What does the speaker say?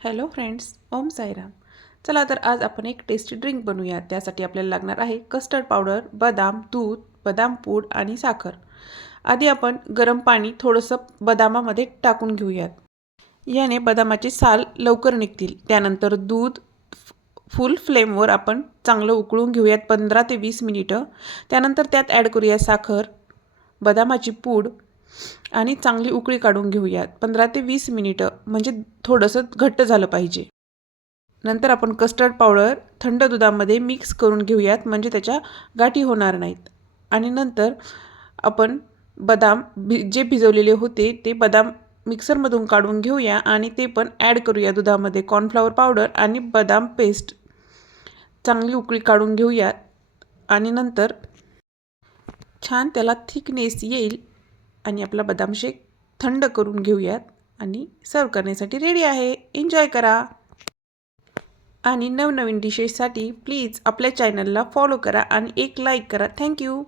Hello friends, Om Sairam. चला तर आज आपण एक टेस्टी ड्रिंक बनवूया. त्यासाठी आपल्याला लागणार आहे कस्टर्ड पावडर, बदाम, दूध, बदाम पूड आणि साखर. आधी आपण गरम पाणी थोडंसं बदामामध्ये टाकून घेऊयात. याने बदामाचे साल लवकर निघतील. त्यानंतर दूध फुल फ्लेमवर आपण चांगलं उकळून घेऊयात 15 ते 20 मिनिटं. त्यानंतर त्यात ॲड करूया साखर, बदामाची पूड आणि चांगली उकळी काढून घेऊयात 15 ते 20 मिनिटं, म्हणजे थोडंसं घट्ट झालं पाहिजे. नंतर आपण कस्टर्ड पावडर थंड दुधामध्ये मिक्स करून घेऊयात, म्हणजे त्याच्या गाठी होणार नाहीत. आणि नंतर आपण बदाम जे भिजवलेले होते ते बदाम मिक्सरमधून काढून घेऊया आणि ते पण ॲड करूया दुधामध्ये. कॉर्नफ्लॉवर पावडर आणि बदाम पेस्ट चांगली उकळी काढून घेऊयात आणि नंतर छान त्याला थिकनेस येईल आणि आपला बदाम शेक थंड करून घेऊयात आणि सर्व करण्यासाठी रेडी आहे. एन्जॉय करा. आणि नवनवीन डिशेससाठी प्लीज आपल्या चॅनलला फॉलो करा आणि एक लाईक करा. थँक्यू.